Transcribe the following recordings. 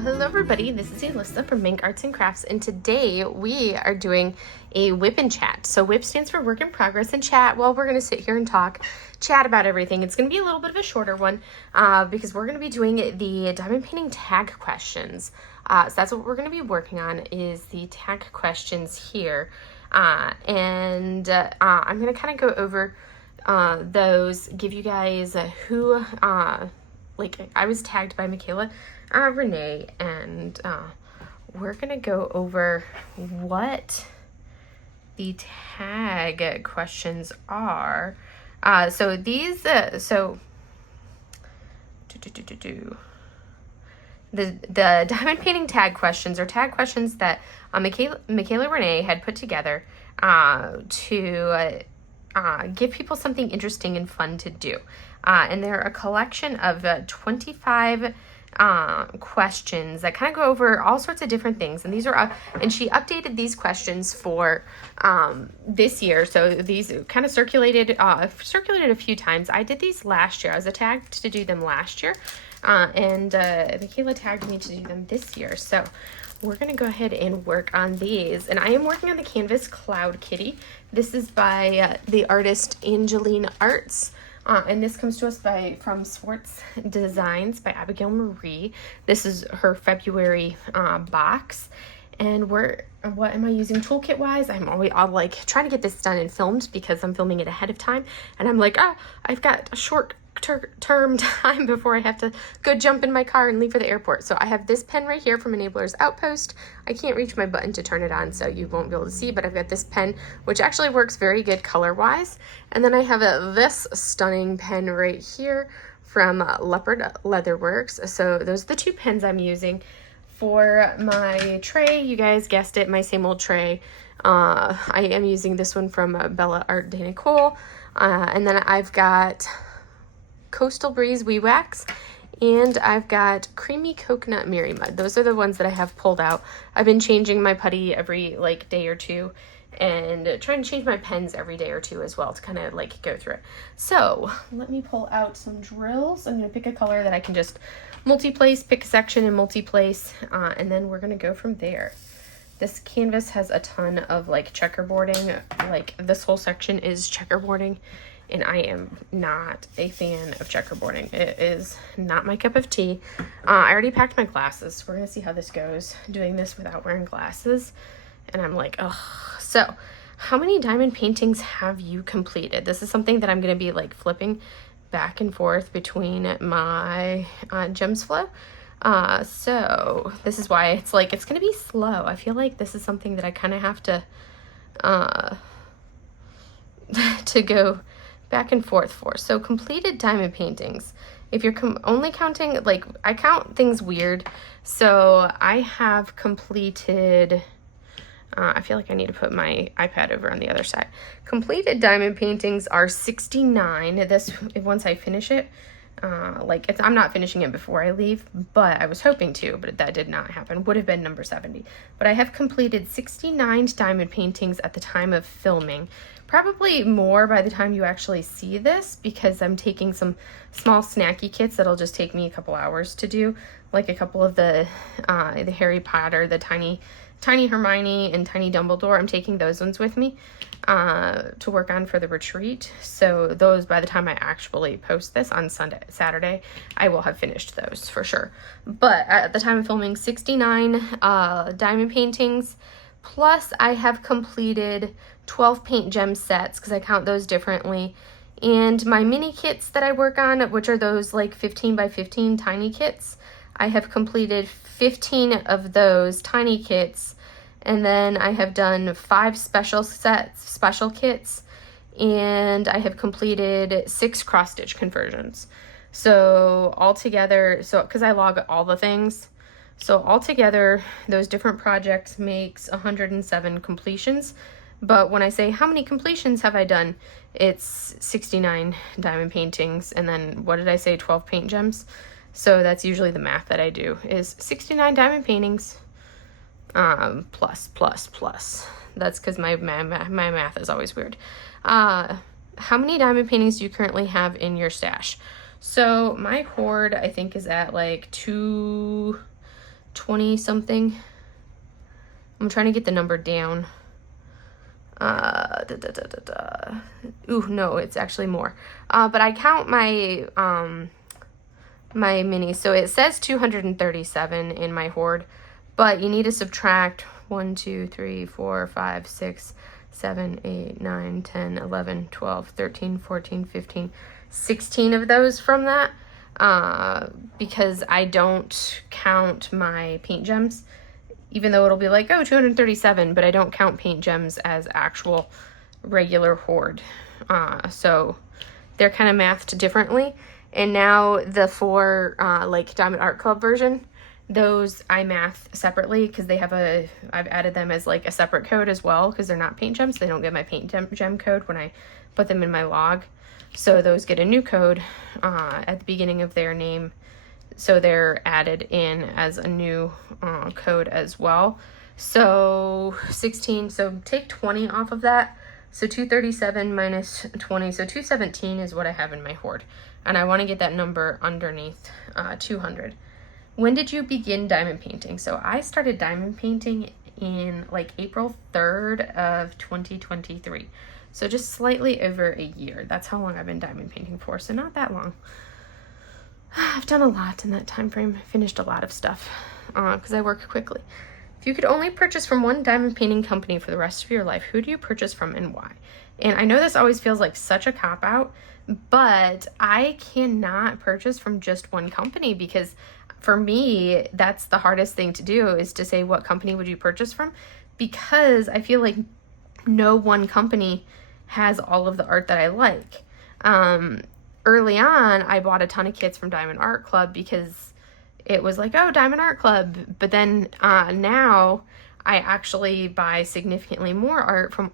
Hello everybody, this is Alyssa from Mink Arts and Crafts, and today we are doing a WIP and chat. So WIP stands for work in progress, and chat, well, we're going to sit here and chat about everything. It's going to be a little bit of a shorter one because we're going to be doing the diamond painting tag questions. So that's what we're going to be working on, is the tag questions here. I'm going to kind of go over those, give you guys who, I was tagged by Michaela Renee, and we're gonna go over what the tag questions are. So these, the diamond painting tag questions are tag questions that Michaela Renee had put together to give people something interesting and fun to do. And they're a collection of 25 questions that kind of go over all sorts of different things. And these are, and she updated these questions for this year. So these kind of circulated a few times. I did these last year. I was tagged to do them last year. And Michaela tagged me to do them this year. So we're going to go ahead and work on these. And I am working on the canvas Cloud Kitty. This is by the artist Angeline Arts. And this comes to us from Swartz Designs by Abigail Marie. This is her February box. And what am I using toolkit wise? I'll like trying to get this done and filmed because I'm filming it ahead of time. And I'm like, I've got a short term time before I have to go jump in my car and leave for the airport. So I have this pen right here from Enabler's Outpost. I can't reach my button to turn it on, so you won't be able to see, but I've got this pen, which actually works very good color-wise. And then I have this stunning pen right here from Leopard Leatherworks. So those are the two pens I'm using for my tray. You guys guessed it, my same old tray. I am using this one from Bella Art de Nicole. And then I've got Coastal Breeze Wee Wax, and I've got Creamy Coconut Mary Mud. Those are the ones that I have pulled out. I've been changing my putty every day or two, and trying to change my pens every day or two as well to kind of go through it. So let me pull out some drills. I'm going to pick a color that I can just multi-place, pick a section and multi-place, and then we're going to go from there. This canvas has a ton of checkerboarding. This whole section is checkerboarding. And I am not a fan of checkerboarding. It is not my cup of tea. I already packed my glasses. We're going to see how this goes, doing this without wearing glasses. And I'm like, ugh. So, how many diamond paintings have you completed? This is something that I'm going to be flipping back and forth between my Gems Flow. So, this is why it's going to be slow. I feel like this is something that I kind of have to go back and forth for. So completed diamond paintings, if you're only counting, I count things weird, so I have completed, I feel like I need to put my iPad over on the other side. Completed diamond paintings are 69. This, once I finish it, I'm not finishing it before I leave, but I was hoping to, but that did not happen. Would have been number 70. But I have completed 69 diamond paintings at the time of filming. Probably more by the time you actually see this, because I'm taking some small snacky kits that'll just take me a couple hours to do, like a couple of the Harry Potter, the tiny Hermione and tiny Dumbledore. I'm taking those ones with me to work on for the retreat. So those, by the time I actually post this on Saturday, I will have finished those for sure. But at the time of filming, 69 diamond paintings, plus I have completed 12 paint gem sets, because I count those differently. And my mini kits that I work on, which are those 15 by 15 tiny kits, I have completed 15 of those tiny kits. And then I have done 5 special kits, and I have completed 6 cross stitch conversions. So altogether, because I log all the things, so altogether those different projects makes 107 completions. But when I say how many completions have I done, it's 69 diamond paintings, and then what did I say, 12 paint gems? So that's usually the math that I do, is 69 diamond paintings plus. That's because my math is always weird. How many diamond paintings do you currently have in your stash? So my hoard, I think, is at like 20 something. I'm trying to get the number down. Ooh, no, it's actually more. But I count my my minis. So it says 237 in my hoard, but you need to subtract 1, 2, 3, 4, 5, 6, 7, 8, 9, 10, 11, 12, 13, 14, 15, 16 of those from that, because I don't count my paint gems, even though it'll be like, oh, 237, but I don't count paint gems as actual regular hoard. So they're kind of mathed differently. And now the 4 like Diamond Art Club version, those I math separately because they have I've added them as like a separate code as well because they're not paint gems. They don't get my paint gem code when I put them in my log. So those get a new code at the beginning of their name. So they're added in as a new code as well. So 16, so take 20 off of that. So 237 minus 20, so 217 is what I have in my hoard. And I want to get that number underneath 200. When did you begin diamond painting? So I started diamond painting in like April 3rd of 2023. So just slightly over a year. That's how long I've been diamond painting for, so not that long. I've done a lot in that time frame. Finished a lot of stuff because I work quickly. If you could only purchase from one diamond painting company for the rest of your life, who do you purchase from and why? And I know this always feels like such a cop-out, but I cannot purchase from just one company because for me, that's the hardest thing to do is to say what company would you purchase from, because I feel like no one company has all of the art that I like. Early on, I bought a ton of kits from Diamond Art Club because it was like, oh, Diamond Art Club. But then now I actually buy significantly more art from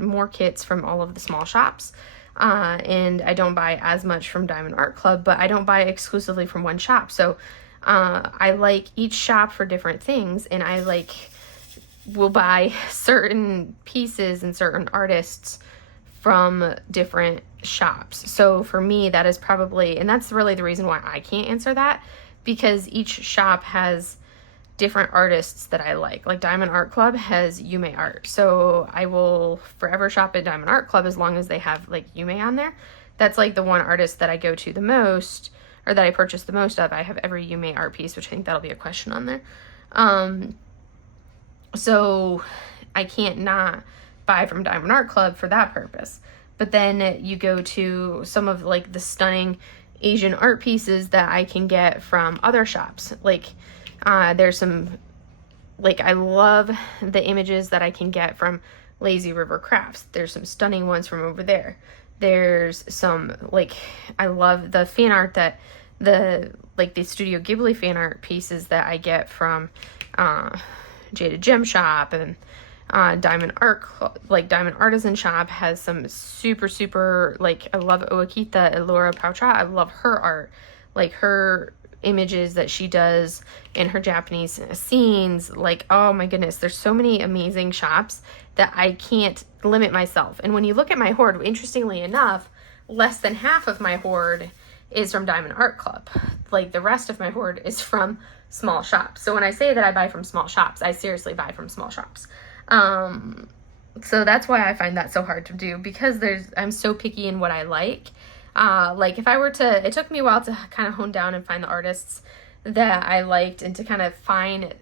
more kits from all of the small shops. And I don't buy as much from Diamond Art Club, but I don't buy exclusively from one shop. So I like each shop for different things, and I will buy certain pieces and certain artists from different shops. So for me, that is probably, and that's really the reason why I can't answer that, because each shop has different artists that I like. Like Diamond Art Club has Yume art. So I will forever shop at Diamond Art Club as long as they have like Yume on there. That's like the one artist that I go to the most, or that I purchase the most of. I have every Yume art piece, which I think that'll be a question on there. So I can't not buy from Diamond Art Club for that purpose. But then you go to some of like the stunning Asian art pieces that I can get from other shops. Like there's some, like I love the images that I can get from Lazy River Crafts. There's some stunning ones from over there. There's some, like, I love the fan art that the Studio Ghibli fan art pieces that I get from Jaded Gem Shop, and Diamond Artisan Shop has some super, like, I love Oakita Elora Pautra. I love her art, like her images that she does in her Japanese scenes. Like, oh my goodness, there's so many amazing shops that I can't limit myself. And when you look at my hoard, interestingly enough, less than half of my hoard is from Diamond Art Club. Like the rest of my hoard is from small shops. So when I say that I buy from small shops, I seriously buy from small shops. So that's why I find that so hard to do, because I'm so picky in what I like. Like if I were to, it took me a while to kind of hone down and find the artists that I liked, and to kind of find,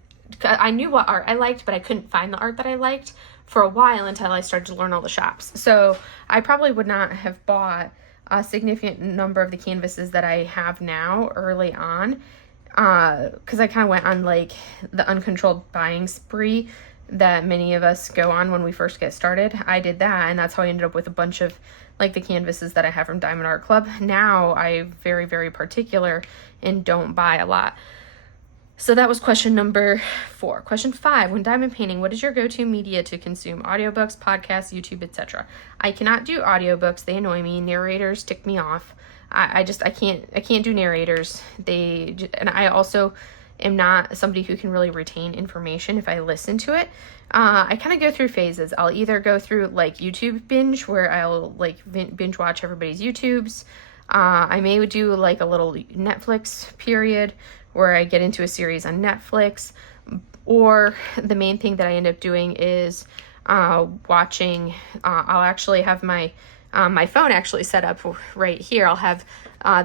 I knew what art I liked, but I couldn't find the art that I liked for a while until I started to learn all the shops. So I probably would not have bought a significant number of the canvases that I have now early on, because I kind of went on like the uncontrolled buying spree that many of us go on when we first get started. I did that, and that's how I ended up with a bunch of like the canvases that I have from Diamond Art Club. Now I'm very, very particular and don't buy a lot. So that was question number 4. Question 5, when diamond painting, what is your go-to media to consume? Audiobooks, podcasts, YouTube, etc. I cannot do audiobooks. They annoy me. Narrators tick me off. I can't do narrators. And I also am not somebody who can really retain information if I listen to it. I kind of go through phases. I'll either go through like YouTube binge, where I'll like binge watch everybody's YouTubes. I may do like a little Netflix period or I get into a series on Netflix, or the main thing that I end up doing is watching. I'll actually have my phone actually set up right here. I'll have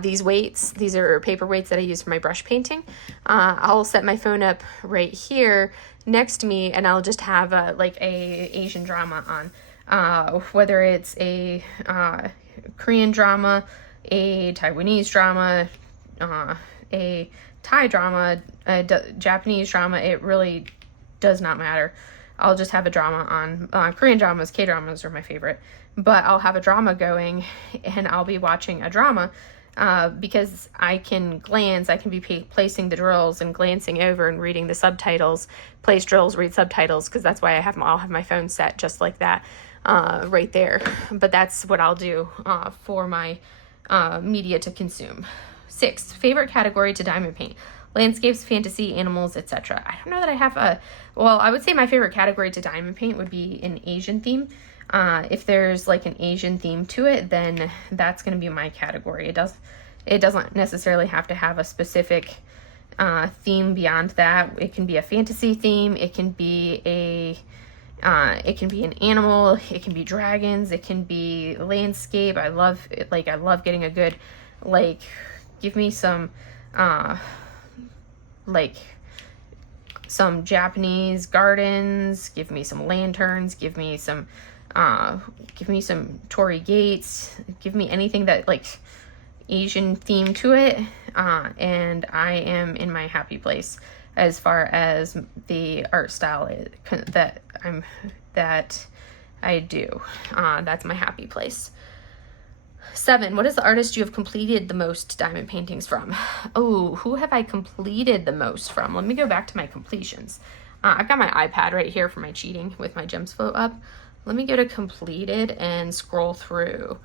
these weights. These are paper weights that I use for my brush painting. I'll set my phone up right here next to me, and I'll just have like a Asian drama on, whether it's a Korean drama, a Taiwanese drama, a Thai drama, a Japanese drama. It really does not matter. I'll just have a drama on. Korean dramas, K-dramas are my favorite, but I'll have a drama going, and I'll be watching a drama because I can glance. I can be placing the drills and glancing over and reading the subtitles, place drills, read subtitles, because that's why I'll have my phone set just like that right there. But that's what I'll do for my media to consume. 6, favorite category to diamond paint: landscapes, fantasy, animals, etc. I don't know that I have I would say my favorite category to diamond paint would be an Asian theme. If there's like an Asian theme to it, then that's going to be my category. It doesn't necessarily have to have a specific theme beyond that. It can be a fantasy theme. It can be an animal. It can be dragons. It can be landscape. I love getting a good, give me some some Japanese gardens, give me some lanterns, give me some torii gates, give me anything that Asian theme to it, and I am in my happy place as far as the art style that I do. That's my happy place. 7, what is the artist you have completed the most diamond paintings from? Oh, who have I completed the most from? Let me go back to my completions. I've got my iPad right here for my cheating with my gems float up. Let me go to completed and scroll through.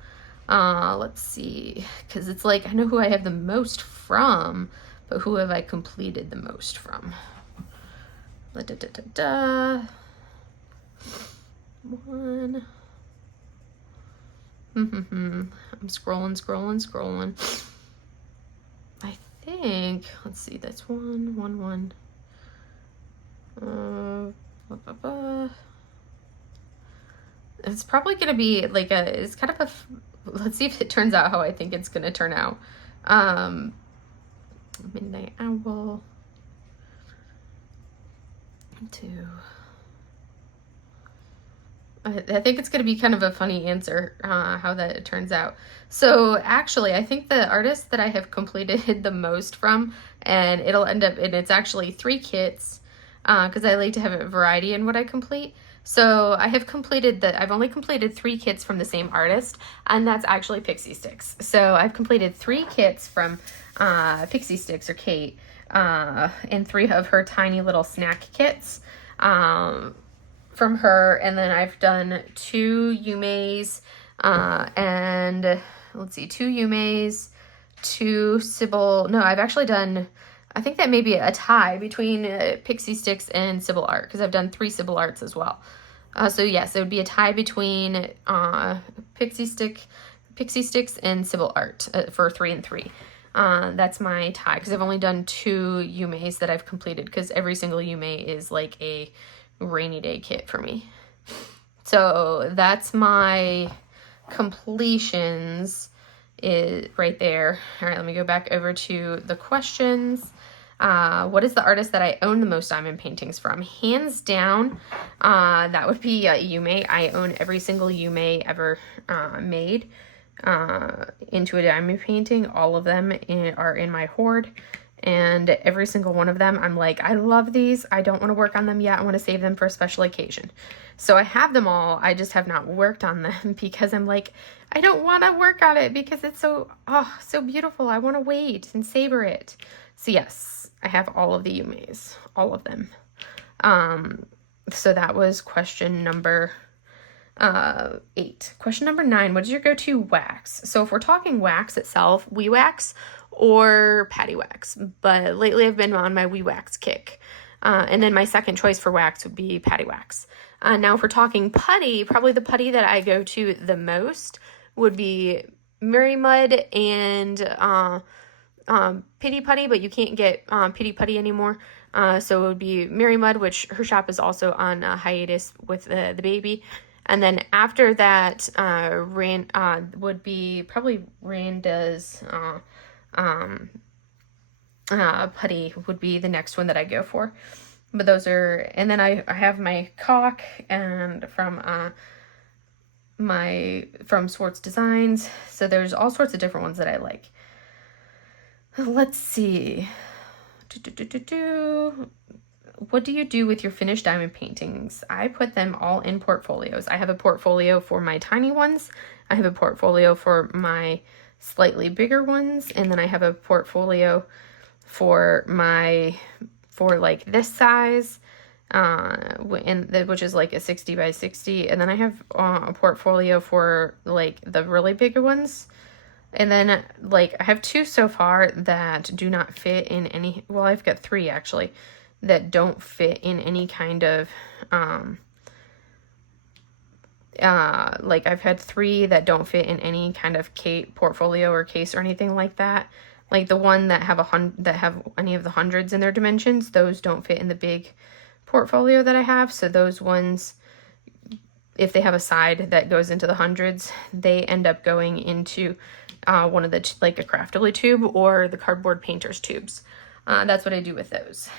Let's see, because it's I know who I have the most from, but who have I completed the most from? One. I'm scrolling. I think, let's see, that's one. It's probably going to be it's kind of let's see if it turns out how I think it's going to turn out. Midnight Owl. 2. I think it's going to be kind of a funny answer, how that turns out. So actually, I think the artist that I have completed the most from, and it'll end up, and it's actually 3 kits, because I like to have a variety in what I complete. So I've only completed 3 kits from the same artist, and that's actually Pixie Sticks. So I've completed 3 kits from Pixie Sticks, or Kate, and 3 of her tiny little snack kits. From her, and then I've done 2 Yumeis, and let's see, 2 Yumeis, 2 Sybil. No, I've actually done, I think that may be a tie between Pixie Sticks and Sybil Art, because I've done 3 Sybil Arts as well. So yes, it would be a tie between Pixie Sticks and Sybil Art for 3 and 3. That's my tie, because I've only done 2 Yumeis that I've completed, because every single Yume is like a rainy day kit for me. So that's my completions right there. All right, let me go back over to the questions. What is the artist that I own the most diamond paintings from? Hands down, that would be Yume. I own every single Yume ever made into a diamond painting. All of them are in my hoard. And every single one of them, I'm like, I love these. I don't want to work on them yet. I want to save them for a special occasion. So I have them all. I just have not worked on them because I'm like, I don't want to work on it because it's so beautiful. I want to wait and savor it. So yes, I have all of the Yumeis, all of them. So that was question number 8. Question number 9, what is your go-to wax? So if we're talking wax itself, WeWax or Patty Wax, but lately I've been on my WeWax kick. And then my second choice for wax would be Patty Wax. Now if we're talking putty, probably the putty that I go to the most would be Mary Mud and Pity Putty, but you can't get Pity Putty anymore. So it would be Mary Mud, which her shop is also on hiatus with the baby. And then after that, would be probably Randa's Putty would be the next one that I go for. But those are, and then I have my caulk and from Swartz Designs. So there's all sorts of different ones that I like. Let's see. What do you do with your finished diamond paintings? I put them all in portfolios. I have a portfolio for my tiny ones. I have a portfolio for my slightly bigger ones. And then I have a portfolio for like this size, which is like a 60 by 60. And then I have a portfolio for like the really bigger ones. And then like I have 2 so far that do not fit in any, well, I've got 3 actually that don't fit in any kind of, like I've had 3 that don't fit in any kind of portfolio or case or anything like that. Like the one that have any of the hundreds in their dimensions, those don't fit in the big portfolio that I have. So those ones, if they have a side that goes into the hundreds, they end up going into one of the, like a Craftily tube or the cardboard painter's tubes. That's what I do with those.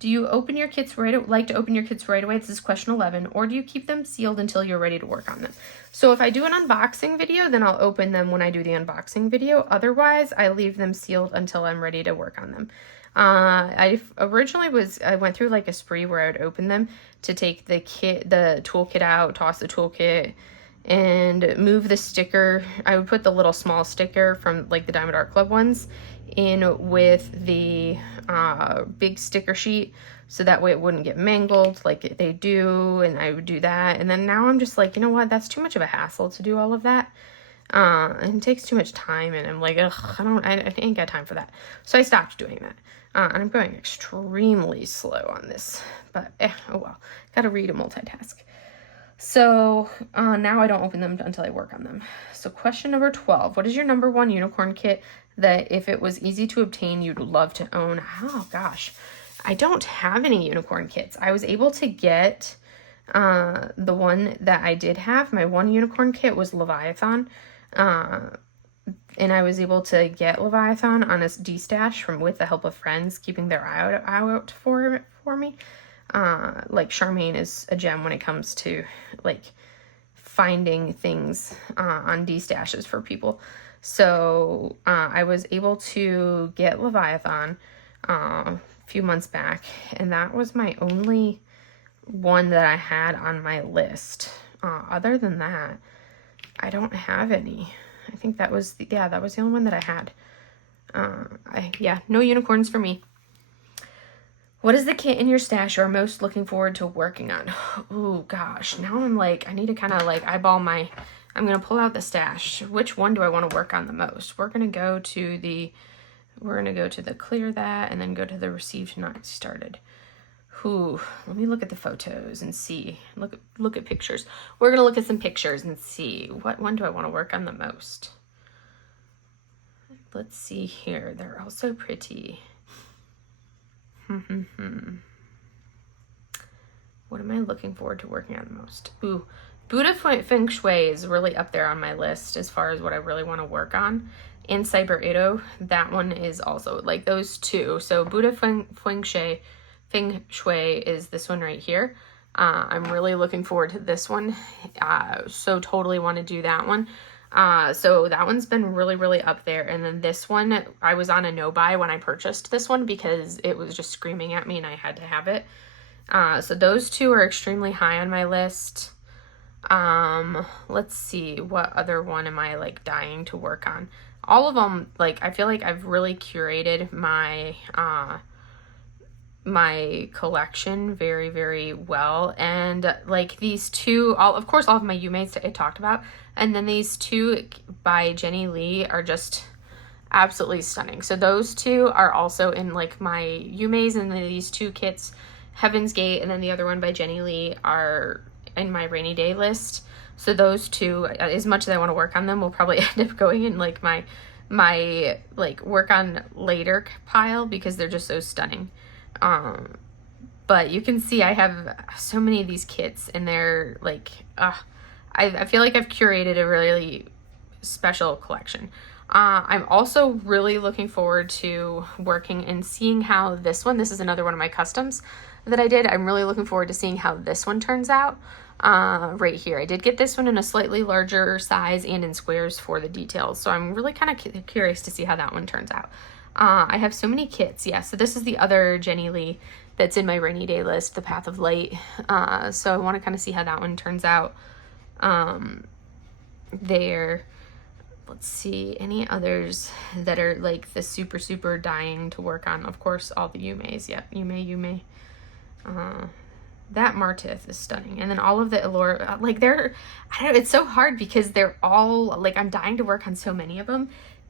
Do you like to open your kits right away? This is question 11. Or do you keep them sealed until you're ready to work on them? So if I do an unboxing video, then I'll open them when I do the unboxing video. Otherwise, I leave them sealed until I'm ready to work on them. I went through like a spree where I would open them to take the toolkit out, toss the toolkit, and move the sticker. I would put the little small sticker from like the Diamond Art Club ones in with the big sticker sheet, so that way it wouldn't get mangled like they do, and I would do that. And then now I'm just like, you know what, that's too much of a hassle to do all of that, and it takes too much time, and I'm like, ugh, I ain't got time for that. So I stopped doing that, and I'm going extremely slow on this, but oh well, gotta read and multitask. So now I don't open them until I work on them. So question number 12, what is your number 1 unicorn kit that if it was easy to obtain, you'd love to own? Oh gosh, I don't have any unicorn kits. I was able to get the one that I did have. My one unicorn kit was Leviathan. And I was able to get Leviathan on a D-stash with the help of friends keeping their eye out for me. Like Charmaine is a gem when it comes to like finding things on D-stashes for people. So I was able to get Leviathan a few months back, and that was my only one that I had on my list. Other than that, I don't have any. I think that was the only one that I had. No unicorns for me. What is the kit in your stash you are most looking forward to working on? Oh gosh, now I'm like, I need to kind of like eyeball I'm going to pull out the stash. Which one do I want to work on the most? We're going to go to the clear that, and then go to the received not started. Let me look at the photos and see. Look at pictures. We're going to look at some pictures and see what one do I want to work on the most. Let's see here. They're all so pretty. What am I looking forward to working on the most? Buddha Feng Shui is really up there on my list as far as what I really want to work on. And Cyber Edo, that one is also like those 2. So Buddha Feng Shui is this one right here. I'm really looking forward to this one. So totally want to do that one. So that one's been really, really up there. And then this one, I was on a no-buy when I purchased this one because it was just screaming at me and I had to have it. So those 2 are extremely high on my list. Let's see, what other one am I like dying to work on? All of them, like, I feel like I've really curated my, my collection very, very well. And like these 2, of course, all of my Yumeis I talked about. And then these 2 by Jenny Lee are just absolutely stunning. So those 2 are also in like my Yumeis, and then these 2 kits, Heaven's Gate, and then the other one by Jenny Lee, are in my rainy day list. So those 2, as much as I want to work on them, will probably end up going in like my my like work on later pile because they're just so stunning. But you can see I have so many of these kits, and they're like, I feel like I've curated a really special collection. I'm also really looking forward to working and seeing how this is another one of my customs that I did. I'm really looking forward to seeing how this one turns out. Right here, I did get this one in a slightly larger size and in squares for the details, so I'm really kind of curious to see how that one turns out. I have so many kits. Yeah, so this is the other Jenny Lee that's in my rainy day list, the Path of Light. So I want to kind of see how that one turns out. There, let's see, any others that are like the super dying to work on. Of course, all the Yumeis. Yep, Yume. That Martith is stunning. And then all of the Elora, like they're, I don't know, it's so hard because they're all, like I'm dying to work on so many of them.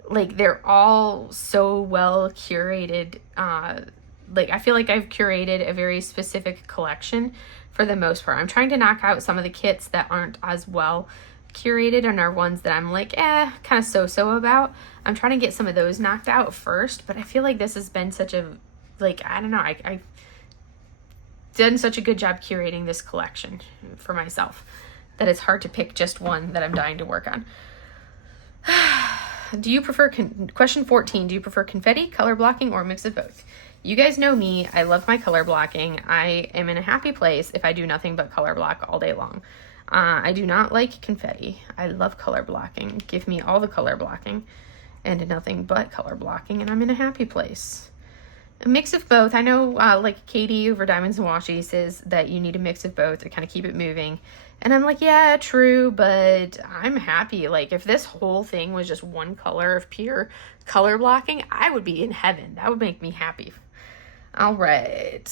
Like they're all so well curated. Like I feel like I've curated a very specific collection for the most part. I'm trying to knock out some of the kits that aren't as well curated and are ones that I'm like, kind of so about. I'm trying to get some of those knocked out first, but I feel like this has been such a, like, I don't know, I've done such a good job curating this collection for myself that it's hard to pick just one that I'm dying to work on. Do you prefer, question 14, do you prefer confetti, color blocking, or a mix of both? You guys know me, I love my color blocking. I am in a happy place if I do nothing but color block all day long. I do not like confetti. I love color blocking. Give me all the color blocking and nothing but color blocking, and I'm in a happy place. A mix of both. I know like Katie over Diamonds and Washi says that you need a mix of both to kind of keep it moving. And I'm like, yeah, true, but I'm happy. Like if this whole thing was just one color of pure color blocking, I would be in heaven. That would make me happy. All right.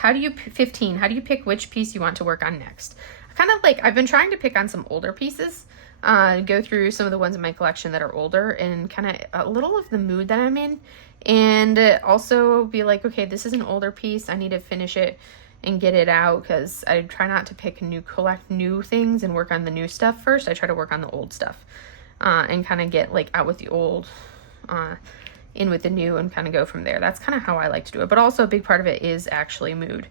15, how do you pick which piece you want to work on next? Kind of like, I've been trying to pick on some older pieces, go through some of the ones in my collection that are older and kind of a little of the mood that I'm in, and also be like, okay, this is an older piece. I need to finish it and get it out, because I try not to collect new things and work on the new stuff first. I try to work on the old stuff and kind of get like out with the old, in with the new, and kind of go from there. That's kind of how I like to do it. But also a big part of it is actually mood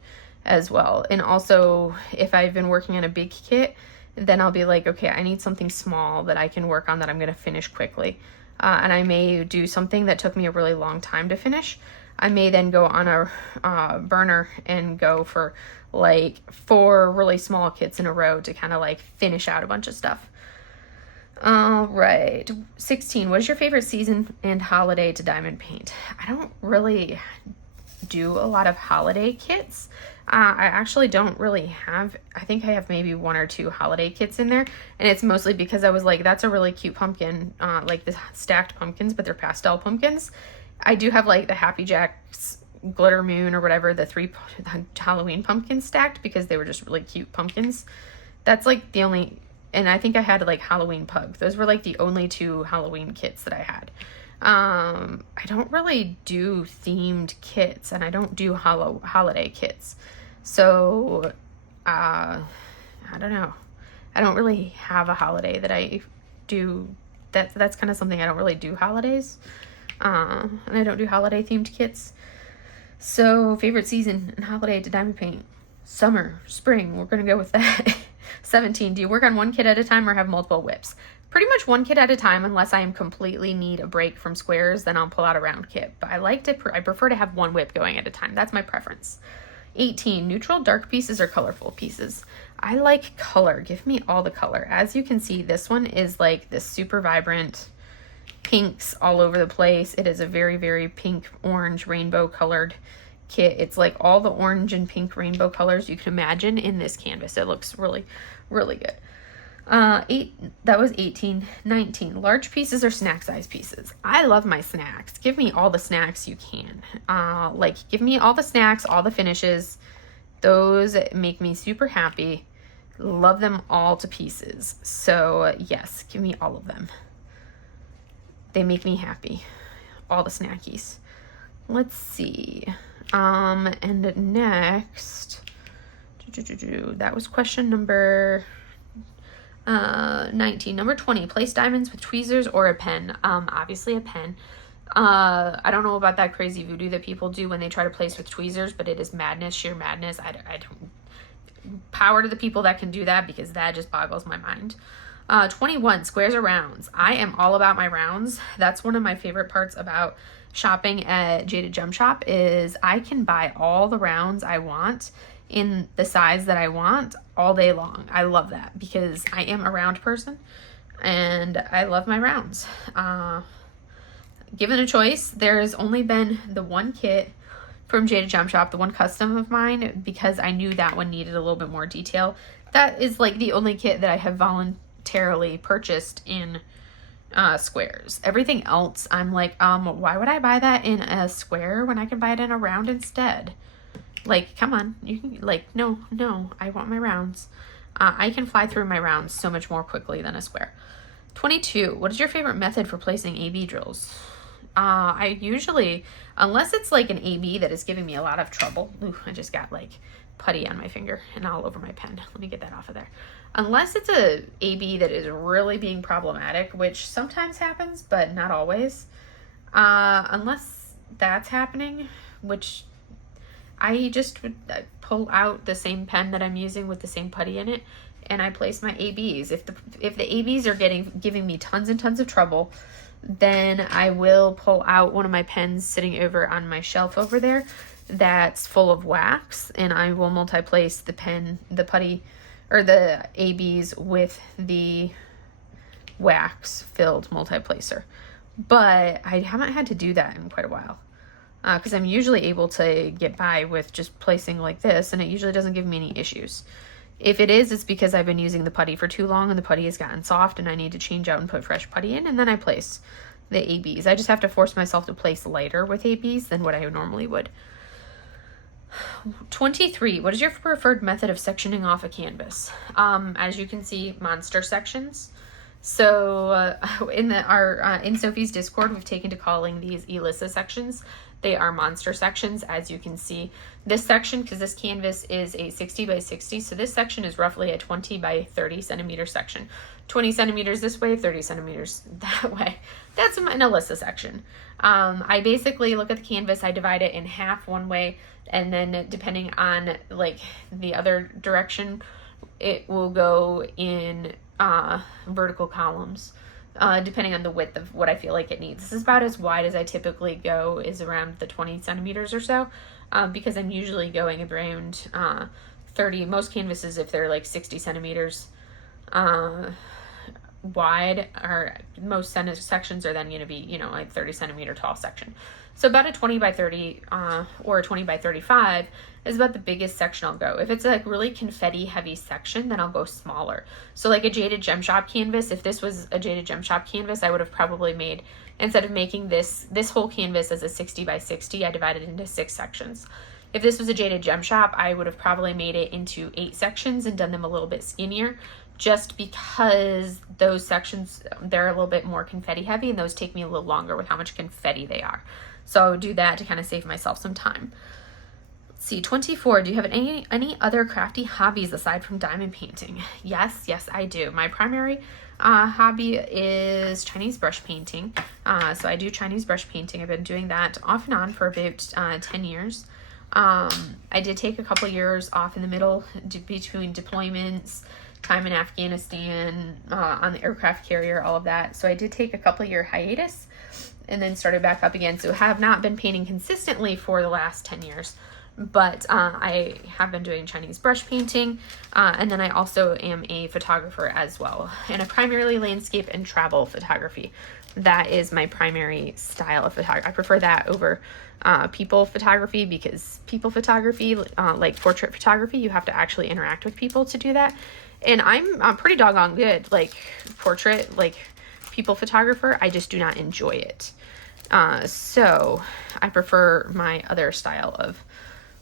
as well. And also if I've been working on a big kit, then I'll be like, okay, I need something small that I can work on that I'm going to finish quickly. And I may do something that took me a really long time to finish. I may then go on a burner and go for like 4 really small kits in a row to kind of like finish out a bunch of stuff. All right. 16, what is your favorite season and holiday to diamond paint? I don't really do a lot of holiday kits. I actually don't really have, I think I have maybe 1 or 2 holiday kits in there, and it's mostly because I was like, that's a really cute pumpkin, like the stacked pumpkins, but they're pastel pumpkins. I do have like the Happy Jacks Glitter Moon or whatever, the 3 Halloween pumpkins stacked because they were just really cute pumpkins. That's like the only, and I think I had like Halloween Pug. Those were like the only 2 Halloween kits that I had. I don't really do themed kits, and I don't do holiday kits. So, I don't know. I don't really have a holiday that I do. That's kind of something I don't really do holidays. And I don't do holiday themed kits. So favorite season and holiday to diamond paint. Summer, spring, we're going to go with that. 17, do you work on one kit at a time or have multiple WIPs? Pretty much one kit at a time, unless I am completely need a break from squares, then I'll pull out a round kit. But I prefer to have one WIP going at a time. That's my preference. 18, neutral dark pieces or colorful pieces? I like color. Give me all the color. As you can see, this one is like this super vibrant pinks all over the place. It is a very, very pink, orange, rainbow colored kit. It's like all the orange and pink rainbow colors you can imagine in this canvas. It looks really, really good. That was 18. 19, large pieces or snack size pieces? I love my snacks. Give me all the snacks you can. Like give me all the snacks, all the finishes. Those make me super happy. Love them all to pieces. So yes, give me all of them. They make me happy. All the snackies. Let's see. And next, that was question number, 19. Number 20, place diamonds with tweezers or a pen. Obviously a pen. I don't know about that crazy voodoo that people do when they try to place with tweezers, but it is madness, sheer madness. I don't, power to the people that can do that, because that just boggles my mind. 21, squares or rounds. I am all about my rounds. That's one of my favorite parts about shopping at Jaded Gem Shop, is I can buy all the rounds I want in the size that I want all day long. I love that because I am a round person and I love my rounds. Given a choice, there has only been the one kit from Jaded Gem Shop, the one custom of mine, because I knew that one needed a little bit more detail. That is like the only kit that I have voluntarily purchased in squares. Everything else, I'm like, why would I buy that in a square when I can buy it in a round instead? Like, come on, you can, like, no, I want my rounds. I can fly through my rounds so much more quickly than a square. 22, what is your favorite method for placing A-B drills? I usually, unless it's like an A-B that is giving me a lot of trouble. Ooh, I just got like putty on my finger and all over my pen. Let me get that off of there. Unless it's a A-B that is really being problematic, which sometimes happens, but not always. Unless that's happening, which I just would pull out the same pen that I'm using with the same putty in it, and I place my ABs. If the ABs are giving me tons and tons of trouble, then I will pull out one of my pens sitting over on my shelf over there that's full of wax, and I will multi-place the putty, or the ABs with the wax-filled multi-placer. But I haven't had to do that in quite a while, because I'm usually able to get by with just placing like this, and it usually doesn't give me any issues. If it is, it's because I've been using the putty for too long and the putty has gotten soft and I need to change out and put fresh putty in, and then I place the ABs. I just have to force myself to place lighter with ABs than what I normally would. 23, what is your preferred method of sectioning off a canvas? As you can see, monster sections. So in Sophie's Discord, we've taken to calling these Elissa sections. They are monster sections, as you can see. This section, because this canvas is a 60 by 60, so this section is roughly a 20 by 30 centimeter section. 20 centimeters this way, 30 centimeters that way. That's an Elissa section. I basically look at the canvas, I divide it in half one way, and then depending on like the other direction, it will go in vertical columns. Depending on the width of what I feel like it needs. This is about as wide as I typically go, is around the 20 centimeters or so, because I'm usually going around 30. Most canvases, if they're like 60 centimeters wide, or most sections are then going to be, you know, like 30 centimeter tall section. So about a 20 by 30 or a 20 by 35 is about the biggest section I'll go. If it's a really confetti heavy section, then I'll go smaller. So like a Jaded Gem Shop canvas, if this was a Jaded Gem Shop canvas, I would have probably made, instead of making this whole canvas as a 60 by 60, I divided it into 6 sections. If this was a Jaded Gem Shop, I would have probably made it into 8 sections and done them a little bit skinnier, just because those sections, they're a little bit more confetti heavy, and those take me a little longer with how much confetti they are. So I would do that to kind of save myself some time. Let's see, 24, do you have any other crafty hobbies aside from diamond painting? Yes, I do. My primary hobby is Chinese brush painting. So I do Chinese brush painting. I've been doing that off and on for about 10 years. I did take a couple years off in the middle between deployments, time in Afghanistan, on the aircraft carrier, all of that. So I did take a couple year hiatus and then started back up again. So have not been painting consistently for the last 10 years, but I have been doing Chinese brush painting, and then I also am a photographer as well, and a primarily landscape and travel photography. That is my primary style of photography. I prefer that over people photography, because people photography, like portrait photography, you have to actually interact with people to do that. And I'm pretty doggone good, like portrait, like people photographer, I just do not enjoy it. So I prefer my other style of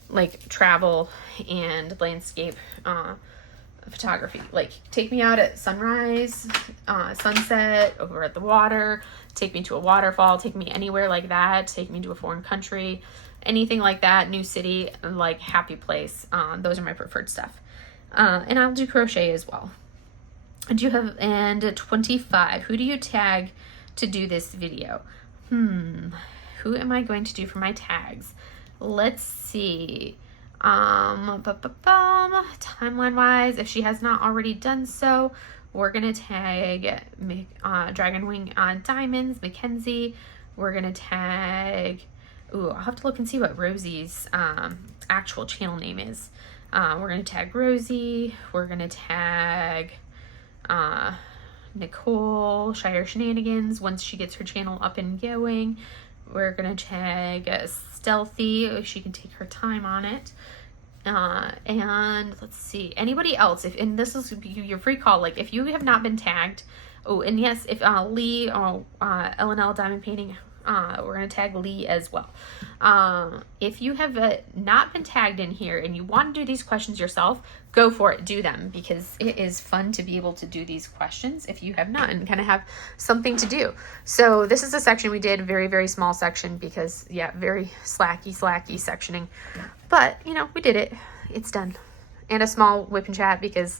like travel and landscape photography. Like take me out at sunrise, sunset, over at the water, take me to a waterfall, take me anywhere like that, take me to a foreign country, anything like that, new city, like happy place. Those are my preferred stuff. And I'll do crochet as well. And you have, and 25, who do you tag to do this video? Who am I going to do for my tags? Let's see. Timeline wise, if she has not already done so, we're gonna tag Dragon Wing Diamonds, Mackenzie. We're gonna tag, I'll have to look and see what Rosie's actual channel name is. We're gonna tag Rosie. We're gonna tag Nicole, Shire Shenanigans, once she gets her channel up and going. We're gonna tag Stealthy if she can take her time on it. And let's see, anybody else, and this is your free call, like if you have not been tagged, and yes, if Lee, L&L Diamond Painting, we're going to tag Lee as well. If you have not been tagged in here and you want to do these questions yourself, go for it, do them, because it is fun to be able to do these questions if you have not and kind of have something to do. So this is a section we did, very, very small section, because very slacky sectioning, but we did it, it's done. And a small whip and chat because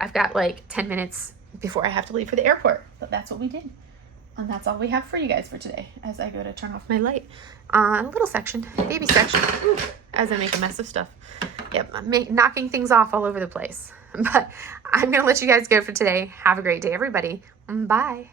I've got like 10 minutes before I have to leave for the airport, but that's what we did. And that's all we have for you guys for today as I go to turn off my light. A little section, baby section, as I make a mess of stuff. Yep, I'm knocking things off all over the place. But I'm going to let you guys go for today. Have a great day, everybody. Bye.